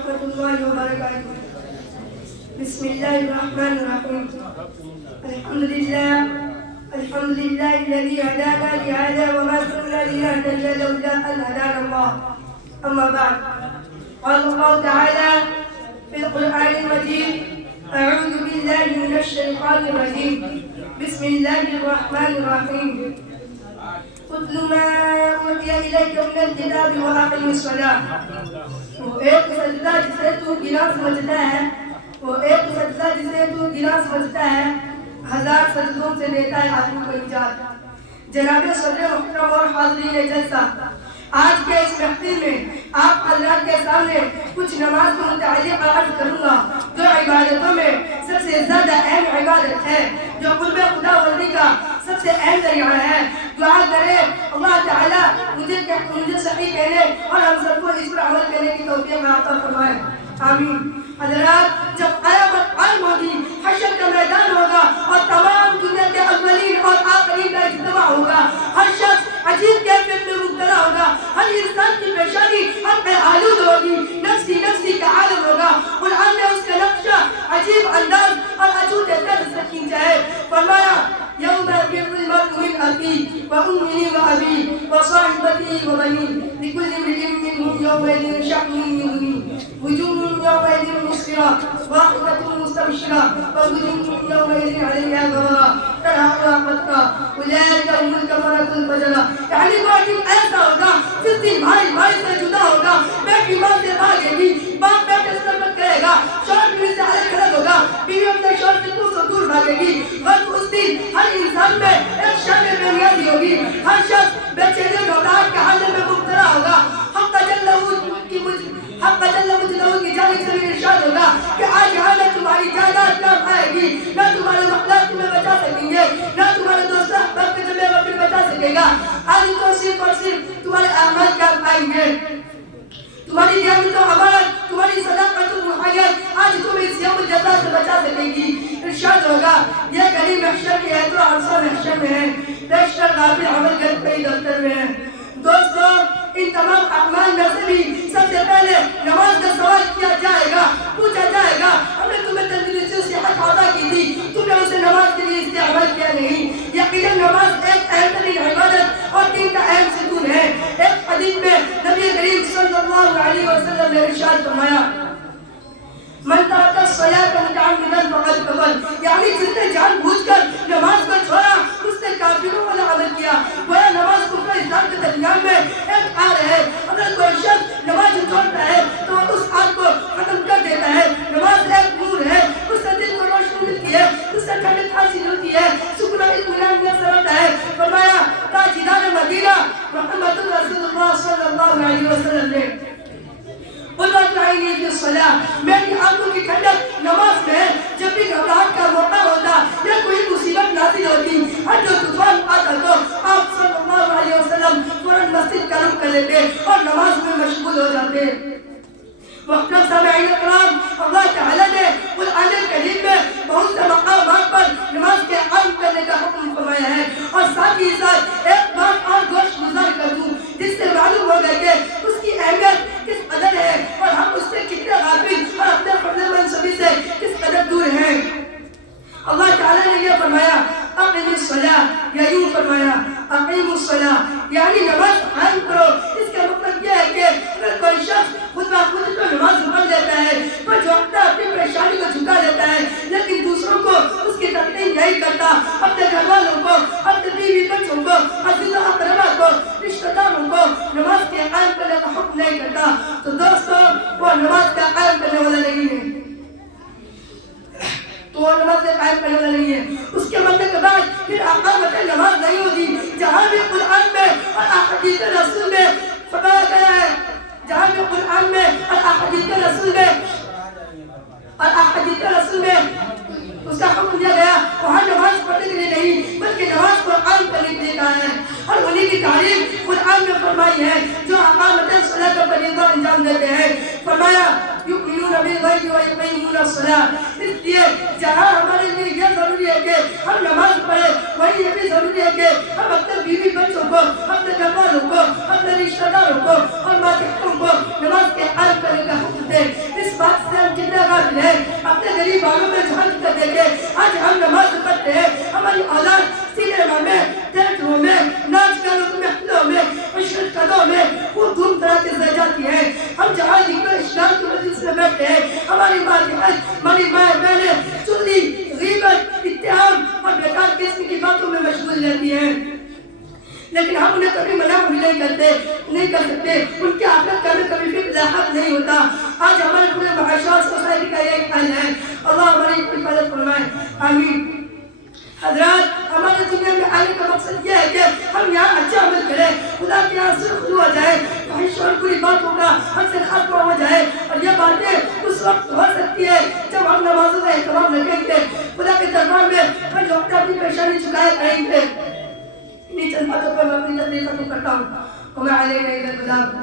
ورحمة الله وبركاته. بسم الله الرحمن الرحيم. الحمد لله الذي هدانا لهذا وما كنا لنهتدي لولا أن هدانا الله. أما بعد، قال الله تعالى في القرآن المجيد: أعوذ بالله من الشيطان الرجيم. بسم الله الرحمن الرحيم. اتل ما اوحي الیک من الکتاب واقم الصلاۃ. وہ ایک سجدہ جسے تو گنا سمجھتا ہے، ہزار سجدوں سے دیتا ہے آدمی کو نجات. جناب صدر محترم اور حاضرین جلسہ، آج کے اس محفل میں آپ حضرات کے سامنے کچھ نماز کو متعلق عرض کروں گا، جو عبادتوں میں سب سے زیادہ اہم عبادت ہے، جو قرب خدا بندی کا سب سے اہم ذریعہ ہے. دعا کرے اللہ تعالیٰ مجھے صحیح کہنے اور ہم سب کو اس پر عمل کرنے کی توفیق عطا فرمائے. آمین. حضرات، جب قیامت قائم ہوگی، حشر کا میدان ہوگا اور تمام دنیا کے اولین اور آخرین کا اجتماع ہوگا، ہر شخص عجیب کیفیت میں مبتلا ہوگا، ہر انسان کی پیشانی حق آلود ہوگی، نفسی نفسی کا عالم ہوگا. قرآن نے اس کا نقشہ عجیب انداز اور اچھوتے طرز سے کھینچا ہے. فرمایا: يوم يفر المرء من أخيه وأمه وأبيه وصاحبته وبنيه لكل امرئ منهم يومئذ شأن يغنيه. وجوه يومئذ مسفرة ضاحكة مستبشرة ووجوه يومئذ عليها غبرة ترهقها قترة أولئك هم الكفرة الفجرة. یعنی وہ دن ایسا ہوگا جس دن بھائی بھائی سے جدا ہوگا، بیٹی ماں سے بھاگے گی، باپ بیٹے سے نفرت کرے گا، شوہر بیوی سے الگ تھلگ ہوگا، بیوی اپنے شوہر سے دور بھاگے گی. بس اس دن ہر انسان میں ایک شان بے نیازی ہوگی، ہر شخص بے چینی گھبراہٹ کے حالت میں مبتلا ہوگا. حق جل مجدہ کی جانب سے بھی ارشاد ہوگا کہ آج یہاں نہ تمہاری جائیداد کام آئے گی، نہ تمہارے مخلوق تمہیں بچا سکیں گے، نہ تمہارے دوست احباب کے جمع وفر بچا سکے گا. آج تو صرف اور صرف تمہارے اعمال کام آئیں گے. تمہاری دیانت و عبادت، تمہاری صداقت و محیط آج تمہیں اس یوم الجزا سے بچا سکے گی. ارشاد ہوگا: یہ گھڑی محشر کی ہے تو عرصہ محشر میں ہے، بیشتر غافل عمل گھر پہ دفتر میں ہے. دوستو، ان تمام اعمال میں سے بھی سب سے پہلے نماز کا سوال کیا جائے گا، پوچھا جائے گا: ہم نے تمہیں تندرستی و صحت عطا کی تھی، تم نے اسے نماز کے لیے استعمال کیا نہیں. یقیناً نماز ایک اہم ترین عبادت اور دین کا اہم ستون ہے. ایک حدیث میں نبی کریم صلی اللہ علیہ وسلم نے ارشاد فرمایا: من ترک الصلاۃ متعمدا فقد کفر. یعنی جس نے جان بوجھ کر نماز کو چھوڑا اس نے کافروں والا عمل کیا. گویا نماز کفر و اسلام کے درمیان میں ایک آر ہے. اگر کوئی شخص نماز چھوڑتا ہے تو اس آر کو ختم کر دیتا ہے. نماز ایک نور ہے، اس سے دل کو روشنی ملتی ہے، اس سے ٹھنڈک حاصل ہوتی ہے، سکون و اطمینان میسر ہوتا ہے. فرمایا تاجدار مدینہ محمد رسول اللہ صلی اللہ علیہ وسلم نے: قرۃ عینی فی الصلاۃ. میری آنکھوں کی ٹھنڈک نماز میں ہے. جب بھی گھبراہٹ کا موقع ہوتا یا کوئی مصیبت نازل ہوتی، ہر جو طوفان آتا تو آپ صلی اللہ علیہ وسلم فوراً مسجد کا رخ کر لیتے اور نماز میں مشغول ہو جاتے. محترم سامعین کرام، اللہ تعالیٰ نے قرآن کریم میں بہت سے مقامات پر نماز کے قائم کرنے کا حکم فرمایا ہے. اور ساتھ ہی ساتھ ایک بات اور گوش گزار کر دوں جس سے معلوم ہوگا کہ اس کی اہمیت کس قدر ہے اور ہم اس سے کتنے غافل اور اپنے فرض منصبی سے کس قدر دور ہیں. اللہ تعالیٰ نے یہ فرمایا: اقیم الصلاۃ، یا یوں فرمایا اقیم الصلاۃ، یعنی نماز قائم کرو. اس کا مطلب یہ ہے کہ اگر کوئی شخص خود بخود تو نماز پڑھ لیتا ہے تو جو اپنی پریشانی کو جھکا لیتا ہے لیکن دوسروں کو اس کی تقدیم نہیں کرتا، اپنے گھر والوں کو، اپنے بیوی بچوں کو، عزیز و اقربا کو، رشتہ داروں کو نماز کے قائم کرنے کا حکم نہیں کرتا، تو دوستو وہ نماز کا قائم کرنے والا نہیں ہے. اس کے مرنے کے بعد پھر اقامت نماز نہیں ہوگی. جہاں بھی قرآن میں اور احادیث رسول میں فرمایا گیا ہے، جہاں بھی قرآن میں اور احادیث رسول میں اس کا حکم دیا گیا، وہاں نماز پڑھنے کے لیے نہیں بلکہ نماز کو قائم کرنے کے لیے کہا ہے. اور انہی کی تعلیم قرآن میں فرمائی ہے جو اقامت الصلاۃ کا فریضہ انجام دیتے ہیں. فرمایا: یؤمنون بالغیب ویقیمون الصلاۃ. اس لیے جہاں ہمارے لیے یہ ضروری ہے کہ ہم نماز پڑھیں، وہیں یہ بھی ضروری ہے کہ ہم اپنے بیوی بچوں کو، اپنے گھر والوں کو، اپنے رشتہ داروں کو اور ماتحتوں کو نماز کے قائم کرنے کا حکم دیں. ہماری ماں کی حج ہماری ماں بہنیں چغلی غیبت اتہام اور بیکار قسم کی باتوں میں مشغول رہتی ہیں، لیکن ہم انہیں کبھی منع بھی نہیں کر سکتے، ان کی آخرت کا ہمیں کبھی فکر لاحق نہیں ہوتا۔ آج ہمارے پورے معاشرہ سوسائٹی کا ایک حل ہے، اللہ ہماری حفاظت فرمائے، آمین۔ حضرات، ہمارے دنیا میں آنے کا مقصد یہ ہے کہ ہم یہاں اچھا عمل کریں، خدا کے یہاں سرخ ہو جائے، فحش اور بری باتوں کا ہم سے خاتمہ ہو جائے، اور یہ باتیں اس وقت ہو سکتی ہے جب ہم نمازوں میں اہتمام رکھیں گے، خدا کے دربار میں ہر وقت اپنی پریشانی چکائے کریں گے۔ انہی چند باتوں پر میں اپنی تقریر ختم کرتا ہوں۔ وما علینا الا البلاغ۔